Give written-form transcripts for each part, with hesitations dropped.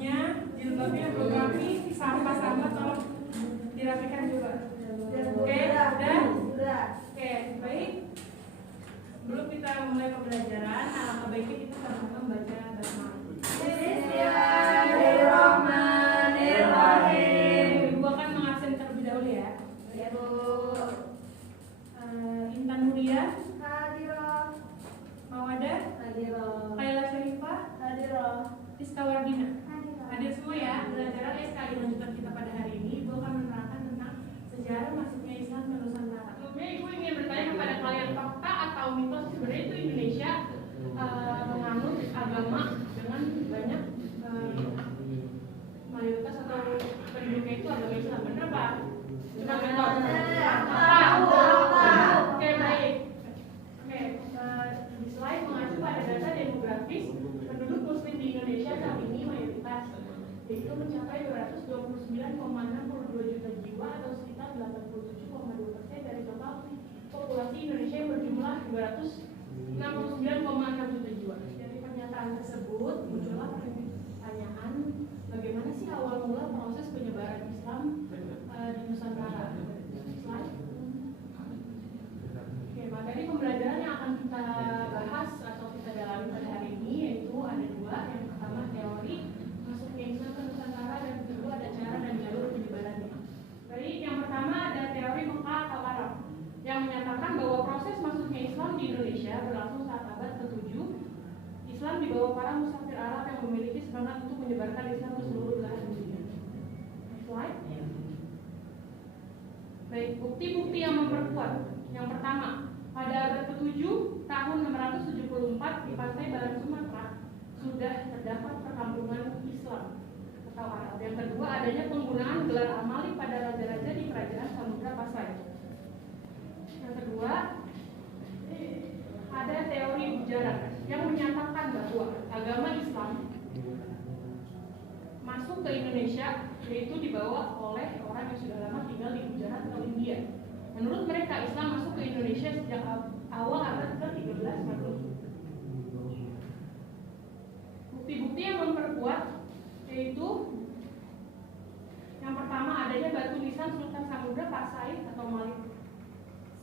bajunya, jilbabnya belum rapi, sampah-sampah tolong dirapikan juga. Oke, udah? Oke, baik. Sebelum kita mulai pembelajaran, alangkah baiknya kita sama-sama membaca basmalah. Bismillahirrahmanirrahim. Ibu akan mengabsen terlebih dahulu ya. Ya, Bu. Intan Nuria, Hadirah. Mawada, Hadirah. Kaila Syarifah, Hadirah. Rizka Wardina. Hadir semua ya. Pelajaran sekali lanjutan kita pada hari ini, Ibu akan menerangkan tentang sejarah masuknya Islam ke Nusantara. Sebelumnya Ibu ingin bertanya kepada kalian, fakta atau mitos sebenarnya itu Indonesia menganut agama dengan banyak mayoritas atau penduduknya itu agama Islam, benar Pak? Cuma mitos. Oke, baik. Oke, di slide mengacu pada data demografis penduduk Muslim di Indonesia saat ini mayoritas yaitu mencapai 229,62 juta jiwa atau sekitar 87,2% dari total populasi Indonesia yang berjumlah 269,6 juta jiwa. Dari pernyataan tersebut muncullah pertanyaan, bagaimana sih awal mula proses penyebaran Islam di Nusantara? Slide. Oke, materi pembelajaran yang akan kita bahas atau kita dalami pada hari ini yaitu ada dua. Yang pertama teori masuknya Islam ke Nusantara dan kedua ada cara dan jalur penyebarannya. Baik, yang pertama ada teori Mekah atau Arab yang menyatakan bahwa proses masuknya Islam di Indonesia berlangsung saat abad ke-7. Islam dibawa para musafir Arab yang memiliki semangat untuk menyebarkan Islam ke seluruh belahan dunia. Next slide. Baik, bukti-bukti yang memperkuat. Yang pertama, pada abad ke-7 tahun 674 di pantai barat Sumatera sudah terdapat perkampungan Islam atau Arab. Yang kedua, adanya penggunaan gelar amali pada raja-raja di kerajaan Samudra Pasai. Yang kedua, ada teori bujaran yang menyatakan bahwa agama Islam masuk ke Indonesia yaitu dibawa oleh orang yang sudah lama tinggal di Gujarat atau India. Menurut mereka, Islam masuk ke Indonesia sejak awal abad ke-13 Masehi. Bukti-bukti yang memperkuat yaitu yang pertama adanya batu nisan Sultan Samudra Pasai atau Malik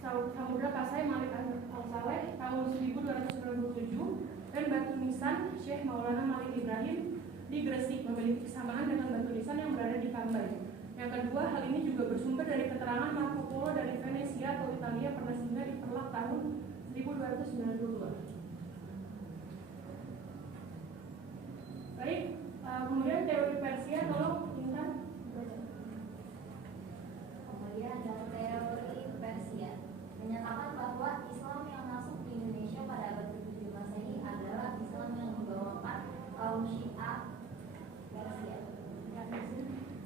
Samudra Pasai Malik Al-Saleh tahun 1297 dan batu nisan Syekh Maulana Malik Ibrahim di Gresik memiliki kesamaan dengan batu nisan yang berada di Kambay. Yang kedua, hal ini juga bersumber dari keterangan Marco Polo dari Venesia atau Italia pernah singgah di Perlak tahun 1292. Baik, kemudian teori Persia, tolong Intan baca. Kemudian ada teori Persia menyatakan bahwa Islam yang masuk di Indonesia pada abad ke-7 Masehi adalah Islam yang membawakan kaum Syiah Persia.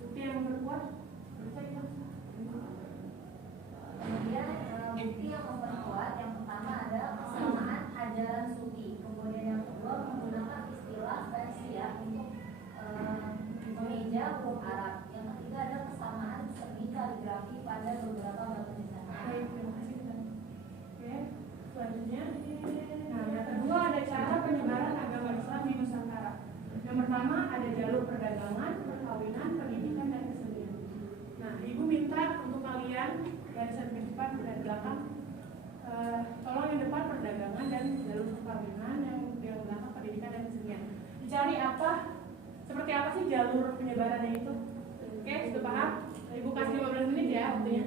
Bukti yang memperkuat. Kemudian bukti yang memperkuat yang pertama ada kesamaan ajaran Sufi. Kemudian yang kedua menggunakan istilah Persia untuk memeja huruf Arab. Yang ketiga ada kesamaan seni kaligrafi pada beberapa batu nisan. Baik, terima kasih. Oke, selanjutnya. Nah, yang kedua ada cara penyebaran agama Islam di Nusantara. Yang pertama ada jalur perdagangan, perkawinan, pendidikan, dan kesenian. Nah, Ibu minta untuk kalian dari samping depan dan belakang, tolong yang depan perdagangan dan jalur perkawinan, yang belakang pendidikan dan kesenian. Dicari apa? Seperti apa sih jalur penyebarannya itu? Oke, sudah paham? Ibu kasih 15 menit ya waktunya.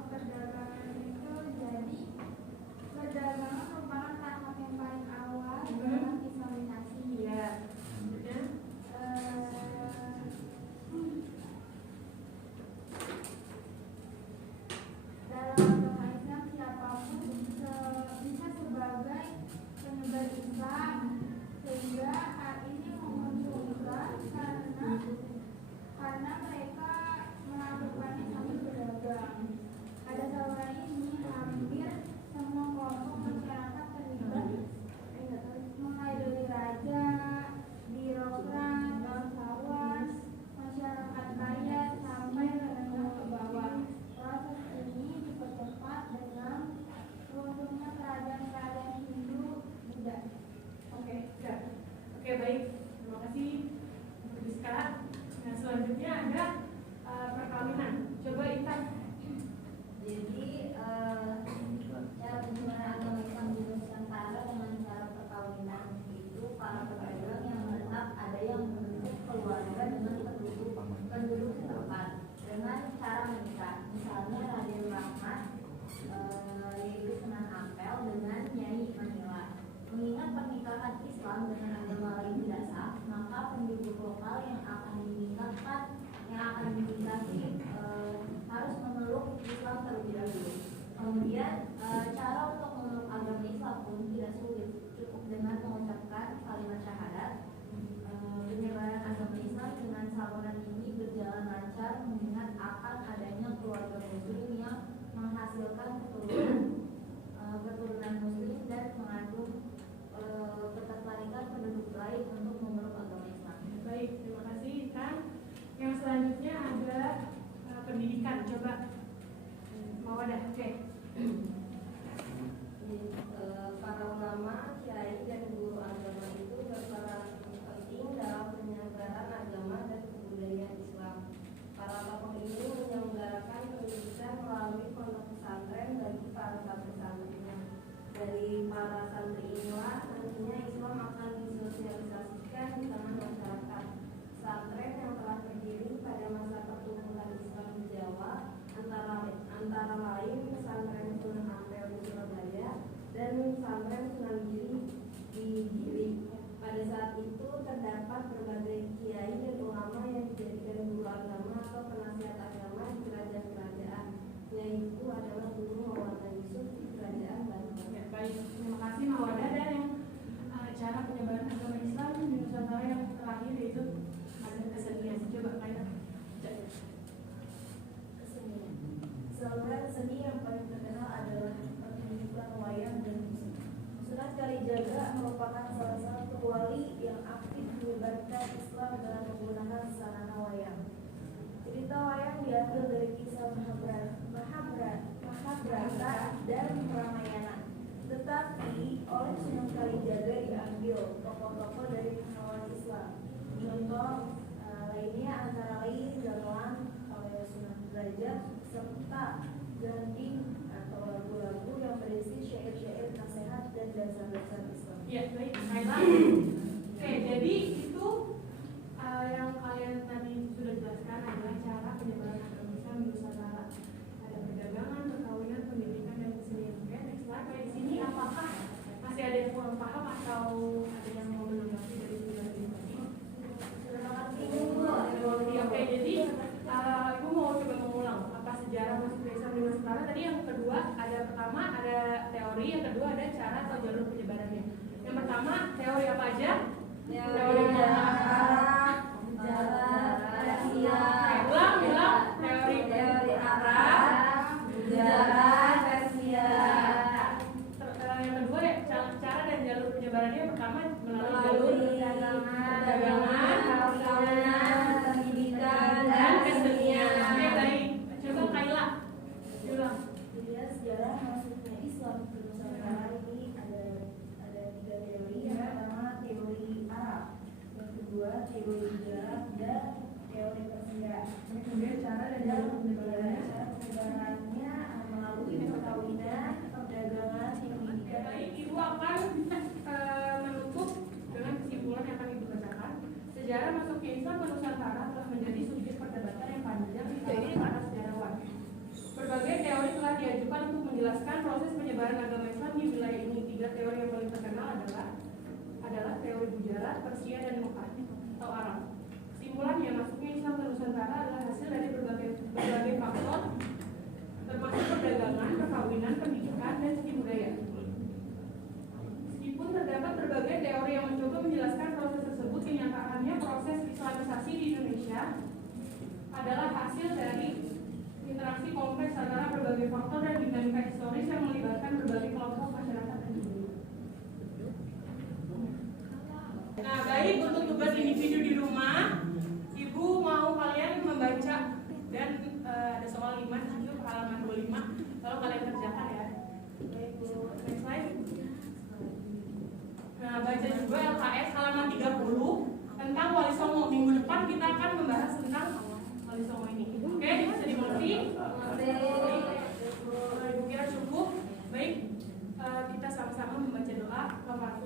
Perdagangan itu jadi dengan agama lain tidak sah, maka penduduk lokal yang akan dimintai harus memeluk Islam terlebih dahulu. Kemudian cara untuk memeluk agama Islam pun tidak sulit, cukup dengan mengucapkan kalimat syahadat. Penyebaran agama Islam dengan saluran ini berjalan lancar mengingat akan adanya keluarga muslim yang menghasilkan keturunan muslim dan mengandung ketertarikan penduduk lain untuk memeluk agama Islam. Baik, terima kasih Kang. Yang selanjutnya ada pendidikan. Coba Mawadah. Oke. Para ulama, kiai, dan guru agama itu berperan penting dalam penyebaran agama dan kebudayaan Islam. Para tokoh ini menyelenggarakan pendidikan melalui pondok pesantren bagi para santri-santrinya. Dari para santri inilah nantinya Islam akan disosialisasikan di tengah masyarakat. Pesantren yang telah berdiri pada masa pertumbuhan Islam di Jawa antara lain pesantren Sunan Ampel di Surabaya dan pesantren Sunan Giri di Giri. Pada saat itu terdapat berbagai kiai dan ulama yang dijadikan guru agama atau penasihat agama di kerajaan-kerajaan, yaitu adalah Guru Maulana Yusuf di kerajaan Banten. Ya, baik, terima kasih Mawadah. Dan yang cara penyebaran agama Islam di Nusantara yang terakhir yaitu ada kesenian. Coba Kak. Kesenian. Saluran seni yang paling terkenal adalah pertunjukan wayang dan musik. Sunan Kalijaga merupakan salah satu wali yang aktif menyebarkan Islam dengan menggunakan sarana wayang. Cerita wayang diambil dari kisah Mahabharata dan Ramayana. Tetapi oleh Sunan Kalijaga diambil tokoh-tokoh dari pahlawan Islam. Contoh lainnya antara lain gamelan oleh Sunan Derajat serta ganding atau lagu-lagu yang berisi syair-syair nasihat dan dasar-dasar Islam. Ya, baik. Oke, jadi itu yang kalian tadi sudah jelaskan adalah cara penyebaran agama Islam di Nusantara. Ada perdagangan, perkawinan, pendidikan, dan kesenian. Oke, next slide. Baik, di sini apakah masih ada yang kurang paham atau ada yang mau menanggapi dari penjelasan tadi? Oke, jadi Ibu mau coba mengulang apa sejarah masuk Islam di Nusantara. Tadi yang kedua ada pertama ada teori, yang kedua ada cara atau jalur penyebarannya. Yang pertama teori apa aja? Teori Arab, bilang teori Arab, sejarah, Persia. Yang kedua ya cara dan jalur penyebarannya. Yang pertama melalui jalur perdagangan, pendidikan, dan kesenian. Oke, baik. Coba Kaila ulang. Sejarah masuknya Islam ke Nusantara ini ada 3 teori. Yang pertama teori Arab, yang kedua teori sejarah, dan teori Persia. Kemudian cara dan jalur penyebarannya. Penyebarannya melalui perkawinan, perdagangan, pendidikan. Baik, Ibu akan menutup dengan kesimpulan yang akan Ibu bacakan. Sejarah masuknya Islam ke Nusantara telah menjadi subjek perdebatan yang panjang di kalangan para sejarawan. Berbagai teori telah diajukan untuk menjelaskan proses penyebaran agama Islam di wilayah ini. 3 teori yang paling terkenal adalah teori Gujarat, Persia, dan Mekah atau Arab. Kesimpulannya, masuknya Islam ke Nusantara adalah hasil dari berbagai faktor, termasuk perdagangan, perkawinan, pendidikan, dan seni budaya. Meskipun terdapat berbagai teori yang mencoba menjelaskan proses tersebut, kenyataannya proses Islamisasi di Indonesia adalah hasil dari interaksi kompleks antara berbagai faktor dan dinamika historis yang melibatkan berbagai kelompok masyarakat dan budaya. Nah, baik, untuk tugas individu di rumah, Ibu mau kalian membaca dan ada soal 5 di situ halaman 25. Kalau kalian kerjakan ya. Baik, Bu. Next slide. Nah, baca juga LKS halaman 30 tentang Wali Songo. Minggu depan kita akan membahas tentang Wali Songo ini. Oke, bisa dimengerti? Ibu kira cukup? Baik, kita sama-sama membaca doa. Bapak